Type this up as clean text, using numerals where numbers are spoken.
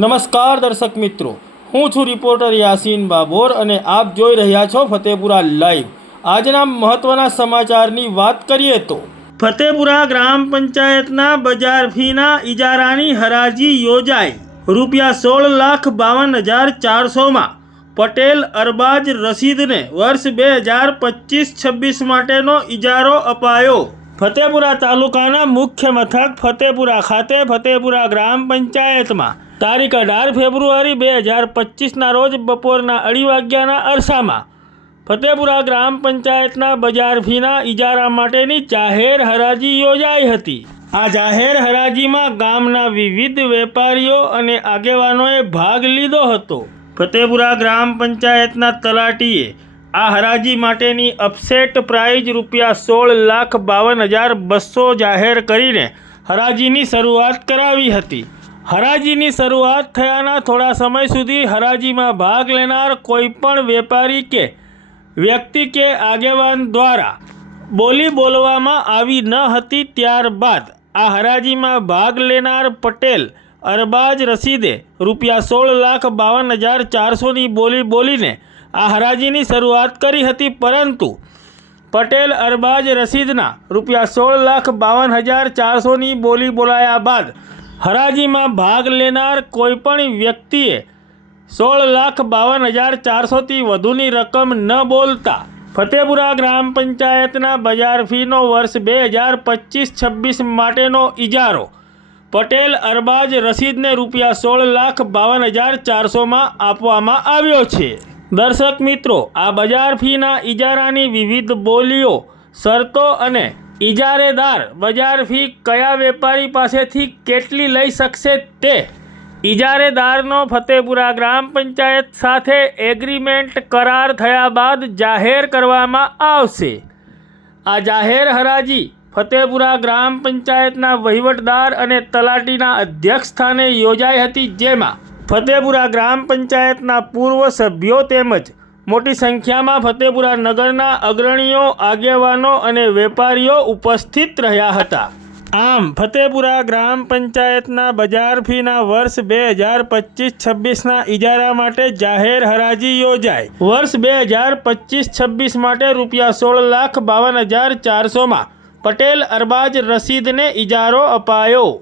નમસ્કાર દર્શક મિત્રો, હું છું રિપોર્ટર યાસીન બાબોર અને આપ જોઈ રહ્યા છો ફતેપુરા લાઈવ। આજના મહત્વના સમાચારની વાત કરીએ તો ફતેપુરા ગ્રામ પંચાયતના બજાર ફીના ઇજારાની હરાજી યોજાઈ। ₹16,52,400માં પટેલ અરબાજ રશીદને વર્ષ 2025-26 માટેનો ઇજારો અપાયો। ફતેપુરા તાલુકાના મુખ્ય મથક ફતેપુરા ખાતે ફતેપુરા ગ્રામ પંચાયતમાં તારીખ 18 ફેબ્રુઆરી 2025ના રોજ બપોરના 2:30 વાગ્યાના અરસામાં ફતેપુરા ગ્રામ પંચાયતના બજાર ફીના ઇજારા માટેની જાહેર હરાજી યોજાઈ હતી। આ જાહેર હરાજીમાં ગામના વિવિધ વેપારીઓ અને આગેવાનોએ ભાગ લીધો હતો। ફતેપુરા ગ્રામ પંચાયતના તલાટીએ આ હરાજી માટેની અપસેટ પ્રાઇઝ ₹16,52,200 જાહેર કરીને હરાજીની શરૂઆત કરાવી હતી। હરાજીની શરૂઆત થયાના થોડા સમય સુધી હરાજીમાં ભાગ લેનાર કોઈપણ વેપારી કે વ્યક્તિ કે આગેવાન દ્વારા બોલી બોલવામાં આવી ન હતી। ત્યારબાદ આ હરાજીમાં ભાગ લેનાર પટેલ અરબાજ રશીદે ₹16,52,400ની બોલી બોલીને આ હરાજીની શરૂઆત કરી હતી, પરંતુ પટેલ અરબાજ રશીદના ₹16,52,400ની બોલી બોલાયા બાદ હરાજીમાં ભાગ લેનાર કોઈપણ વ્યક્તિએ ₹16,52,400થી વધુની રકમ ન બોલતા ફતેપુરા ગ્રામ પંચાયતના બજાર ફીનો વર્ષ 2025-26 માટેનો ઇજારો પટેલ અરબાજ રશીદને ₹16,52,400માં આપવામાં આવ્યો છે। દર્શક મિત્રો, આ બજાર ફીના ઇજારાની વિવિધ બોલીઓ, શરતો અને ઇજારેદાર બજાર ફી કયા વેપારી પાસેથી કેટલી લઈ શકશે તે ઇજારેદારનો ફતેપુરા ગ્રામ પંચાયત સાથે એગ્રીમેન્ટ કરાર થયા બાદ જાહેર કરવામાં આવશે। આ જાહેર હરાજી ફતેપુરા ગ્રામ પંચાયતના વહીવટદાર અને તલાટીના અધ્યક્ષસ્થાને યોજાઈ હતી, જેમાં ફતેપુરા ગ્રામ પંચાયતના પૂર્વ સભ્યો તેમજ મોટી સંખ્યામાં ફતેપુરા નગરના અગ્રણીઓ, આગેવાનો અને વેપારીઓ ઉપસ્થિત રહ્યા હતા। આમ ફતેપુરા ગ્રામ પંચાયતના બજાર ફીના વર્ષ 2025-26ના ઇજારા માટે જાહેર હરાજી યોજાઈ। વર્ષ 2025-26 માટે ₹16,52,400માં પટેલ અરબાજ રશીદને ઇજારો અપાયો।